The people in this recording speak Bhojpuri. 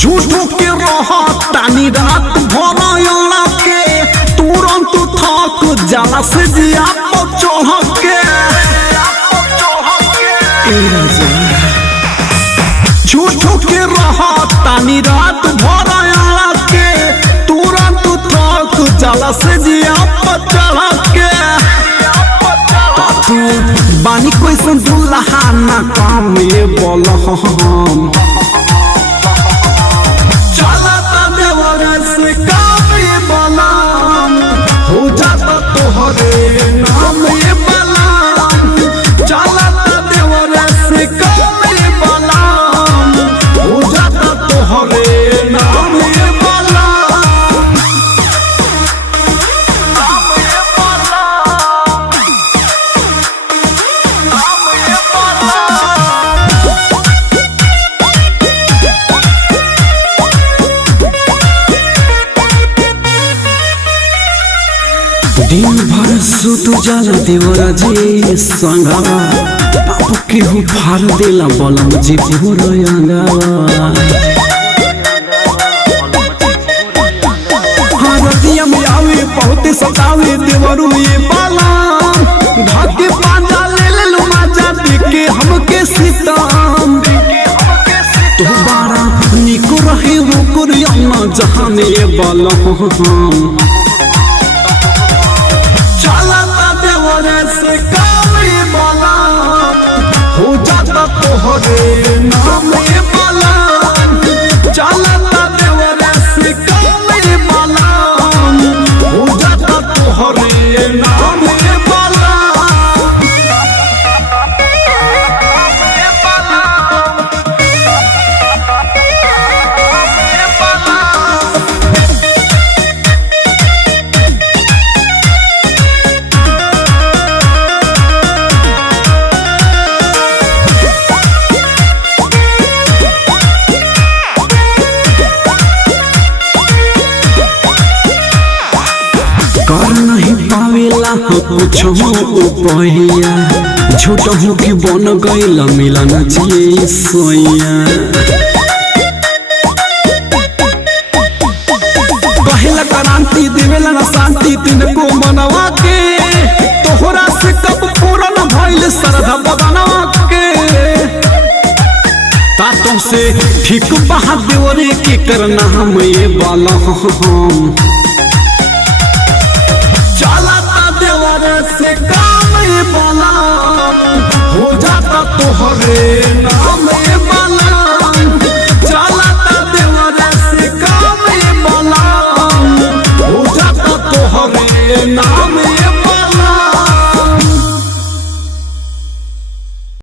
झूठो के रहतानी रात भर अड़ा के तुरंत थक जाला से जिया पर चढ़ के झूठो के रहतानी रात भर अड़ा के तुरंत थक जाला से जिया पर चढ़ के बानी कैसन दुल्हा ना काम बोल हम से काफी बलाम हो जाता तोहरे नाम ये बलाम चलता देवर से काफी बलाम हो जाता तोहरे नाम ये बलाम नाम ये बलाम नाम ये बलाम। दिन भर सुत जाला देवरा जी संगवा बापू केहू फाड़ देला बलम जी पूरा अंगवा रतिया में आवे बहुते सतावे देवरू ये बाला ढाके पांजा ले लो माजा देके हमके सीताम तो बारा निको रहे वो कुरिया जहां में ये बाला से काली बाला हो जाता तोहरे नाम ये बाला चलता देवर से काली बाला हो जाता तोहरे नाम ये बाला ये बाला ये बाला। कर नहीं पावेला कुछ उपाया झूठ हो कि बन गईला मिलन चाहिए सोया पहला क्रांति देवेला ना शांति तिनको मनवा के तोहरा से कब पूरन भइल श्रद्धा बनवा के तातों से ठीक बहा देवरे के करना हम ये बाला हम